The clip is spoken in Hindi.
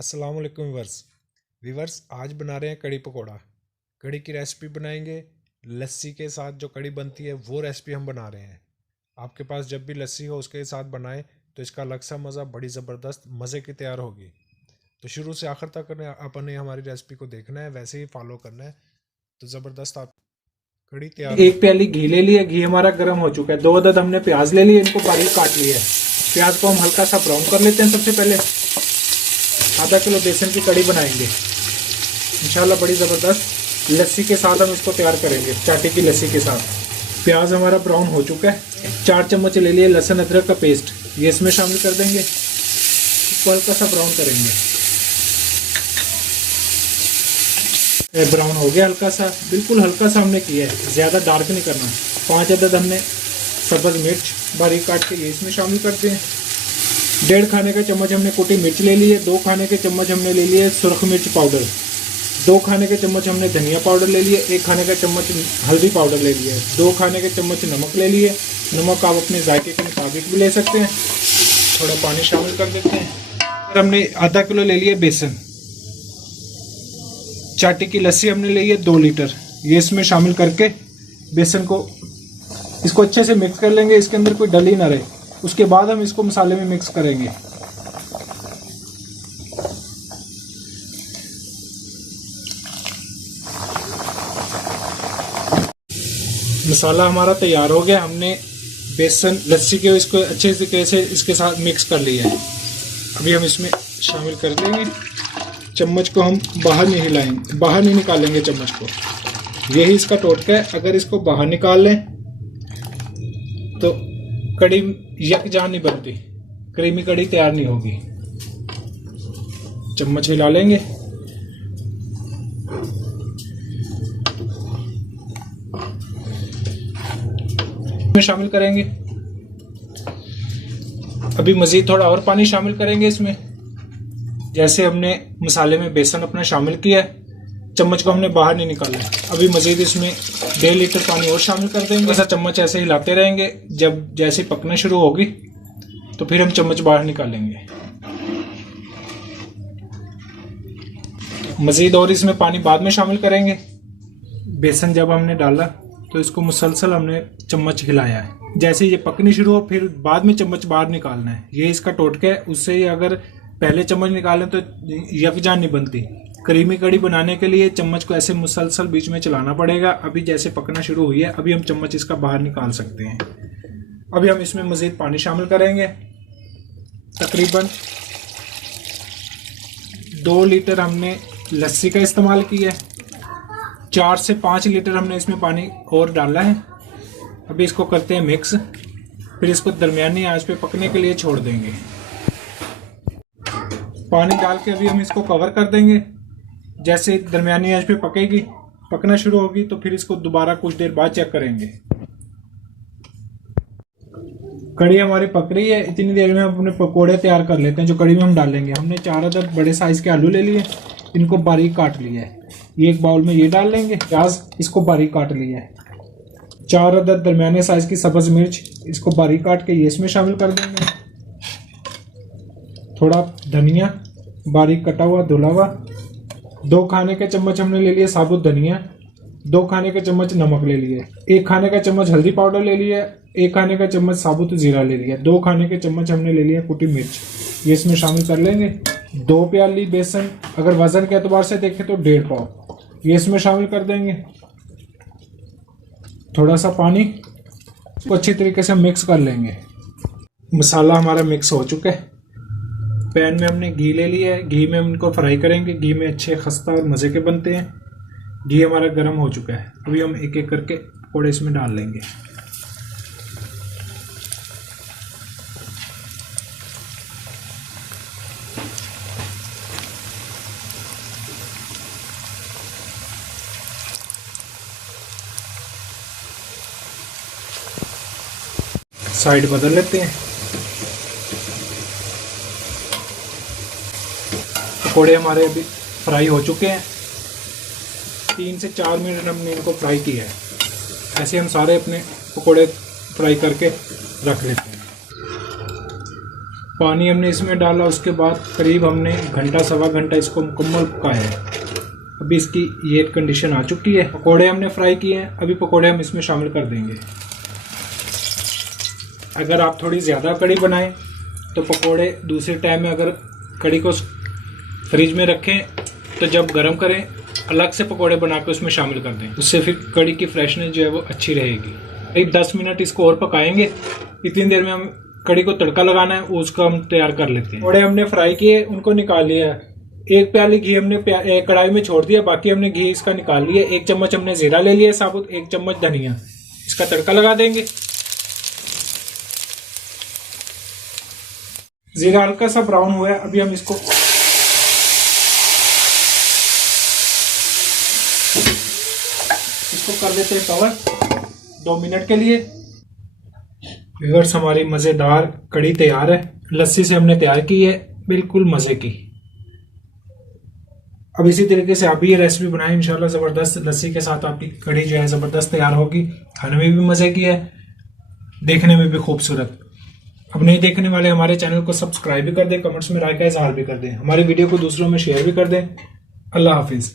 अस्सलाम वालेकुम वीवर्स आज बना रहे हैं कड़ी पकोड़ा। कड़ी की रेसिपी बनाएंगे। लस्सी के साथ जो कड़ी बनती है वो रेसिपी हम बना रहे हैं। आपके पास जब भी लस्सी हो उसके साथ बनाएं तो इसका अलग सा मज़ा बड़ी ज़बरदस्त मज़े की तैयार होगी। तो शुरू से आखिर तक अपने हमारी रेसिपी को देखना है, वैसे ही फॉलो करना है तो ज़बरदस्त आप कड़ी तैयार हो। एक प्याली घी ले लिया। घी हमारा गर्म हो चुका है। 2 अदद हमने प्याज ले लिए, इनको बारीक काट लिया है। प्याज को हम हल्का सा ब्राउन कर लेते हैं। सबसे पहले आधा किलो बेसन की कड़ी बनाएंगे इंशाल्लाह। बड़ी ज़बरदस्त लस्सी के साथ हम इसको तैयार करेंगे, चाटी की लस्सी के साथ। प्याज हमारा ब्राउन हो चुका है। 4 चम्मच ले लिए लहसुन अदरक का पेस्ट, ये इसमें शामिल कर देंगे। इसको हल्का सा ब्राउन करेंगे। ब्राउन हो गया हल्का सा, बिल्कुल हल्का सा हमने किया है, ज़्यादा डार्क नहीं करना। 5 अदद हमने सब्ज़ मिर्च बारीक काट के ये इसमें शामिल करते हैं। 1.5 खाने का चम्मच हमने कुटी मिर्च ले ली है। 2 खाने के चम्मच हमने ले लिए सुरख मिर्च पाउडर। 2 खाने के चम्मच हमने धनिया पाउडर ले लिए। 1 खाने का चम्मच हल्दी पाउडर ले लिया है। 2 खाने के चम्मच नमक ले लिए। नमक आप अपने जायके के मुताबिक भी ले सकते हैं। थोड़ा पानी शामिल कर देते हैं। और हमने आधा किलो ले लिया बेसन। चाटी की लस्सी हमने ली है 2 लीटर, ये इसमें शामिल करके बेसन को इसको अच्छे से मिक्स कर लेंगे। इसके अंदर कोई डल ही ना रहे। उसके बाद हम इसको मसाले में मिक्स करेंगे। मसाला हमारा तैयार हो गया। हमने बेसन लस्सी के इसको अच्छे तरीके से इसके साथ मिक्स कर लिया है। अभी हम इसमें शामिल कर देंगे। चम्मच को हम बाहर नहीं हिलाएंगे, बाहर नहीं निकालेंगे चम्मच को। यही इसका टोटका है। अगर इसको बाहर निकाल लें तो कड़ी यकजान नहीं बनती, क्रीमी कड़ी तैयार नहीं होगी। चम्मच हिला लेंगे। में शामिल करेंगे। अभी मजीद थोड़ा और पानी शामिल करेंगे इसमें। जैसे हमने मसाले में बेसन अपना शामिल किया है, चम्मच को हमने बाहर नहीं निकाला। अभी मजीद इसमें 1.5 लीटर पानी और शामिल कर देंगे। ऐसा चम्मच ऐसे हिलाते रहेंगे। जब जैसे पकने शुरू होगी तो फिर हम चम्मच बाहर निकालेंगे। मजीद और इसमें पानी बाद में शामिल करेंगे। बेसन जब हमने डाला तो इसको मुसलसल हमने चम्मच हिलाया है। जैसे ये पकनी शुरू हो फिर बाद में चम्मच बाहर निकालना है। ये इसका टोटका है। उससे ही अगर पहले चम्मच निकालें तो यकजान नहीं बनती। करीमी कड़ी बनाने के लिए चम्मच को ऐसे मुसलसल बीच में चलाना पड़ेगा। अभी जैसे पकना शुरू हुई है, अभी हम चम्मच इसका बाहर निकाल सकते हैं। अभी हम इसमें मजीद पानी शामिल करेंगे। तकरीबन 2 लीटर हमने लस्सी का इस्तेमाल किया है। 4 से 5 लीटर हमने इसमें पानी और डाला है। अभी इसको करते हैं मिक्स, फिर इसको दरमियानी आंच पे पकने के लिए छोड़ देंगे। पानी डाल के अभी हम इसको कवर कर देंगे। जैसे दरमियानी आंच पे पकेगी, पकना शुरू होगी तो फिर इसको दोबारा कुछ देर बाद चेक करेंगे। कड़ी हमारी पक रही है। इतनी देर में हम अपने पकोड़े तैयार कर लेते हैं जो कड़ी में हम डालेंगे। हमने 4 अदद बड़े साइज के आलू ले लिए, इनको बारीक काट लिया है। ये एक बाउल में ये डाल लेंगे। प्याज इसको बारीक काट लिया है। 4 अदद दरमियाने साइज की सब्ज मिर्च, इसको बारीक काट के ये इसमें शामिल कर देंगे। थोड़ा धनिया बारीक कटा हुआ धुला हुआ। 2 खाने के चम्मच हमने ले लिए साबुत धनिया। 2 खाने के चम्मच नमक ले लिए। 1 खाने का चम्मच हल्दी पाउडर ले लिया। 1 खाने का चम्मच साबुत जीरा ले लिया। 2 खाने के चम्मच हमने ले लिया कुटी मिर्च, ये इसमें शामिल कर लेंगे। 2 प्याली बेसन, अगर वजन के एतबार से देखें तो 1.5 पाव, ये इसमें शामिल कर देंगे। थोड़ा सा पानी को अच्छी तरीके से मिक्स कर लेंगे। मसाला हमारा मिक्स हो चुका है। पैन में हमने घी ले लिया है। घी में हम इनको फ्राई करेंगे। घी में अच्छे खस्ता और मज़े के बनते हैं। घी हमारा गर्म हो चुका है। अभी हम एक एक करके पकौड़े इसमें डाल लेंगे। साइड बदल लेते हैं। पकोड़े हमारे अभी फ्राई हो चुके हैं। 3 से 4 मिनट हमने इनको फ्राई किया है। ऐसे हम सारे अपने पकोड़े फ्राई करके रख लेते हैं। पानी हमने इसमें डाला, उसके बाद करीब हमने घंटा सवा घंटा इसको मुकम्मल पकाया है। अभी इसकी ये कंडीशन आ चुकी है। पकोड़े हमने फ्राई किए हैं, अभी पकोड़े हम इसमें शामिल कर देंगे। अगर आप थोड़ी ज़्यादा कड़ी बनाएं तो पकोड़े दूसरे टाइम में अगर कड़ी को फ्रिज में रखें तो जब गर्म करें अलग से पकोड़े बना के उसमें शामिल कर दें, उससे फिर कड़ी की फ्रेशनेस जो है वो अच्छी रहेगी। एक 10 मिनट इसको और पकाएंगे। इतनी देर में हम कड़ी को तड़का लगाना है, उसका हम तैयार कर लेते हैं। पकोड़े हमने फ्राई किए, उनको निकाल लिया। एक प्याली घी हमने कढ़ाई में छोड़ दिया, बाकी हमने घी इसका निकाल लिया। 1 चम्मच हमने जीरा ले लिया साबुत, 1 चम्मच धनिया। इसका तड़का लगा देंगे। जीरा हल्का सा ब्राउन हुआ है, अभी हम इसको कर देते हैं कवर 2 मिनट के लिए। व्यूअर्स, हमारी मज़ेदार कड़ी तैयार है। लस्सी से हमने तैयार की है, बिल्कुल मज़े की। अब इसी तरीके से आप भी ये रेसिपी बनाएं, इंशाल्लाह ज़बरदस्त लस्सी के साथ आपकी कड़ी जो है ज़बरदस्त तैयार होगी। खाने में भी मज़े की है, देखने में भी खूबसूरत। अब नहीं देखने वाले हमारे चैनल को सब्सक्राइब भी कर दें, कमेंट्स में राय का इजहार भी कर दें, हमारी वीडियो को दूसरों में शेयर भी कर दें। अल्लाह हाफिज़।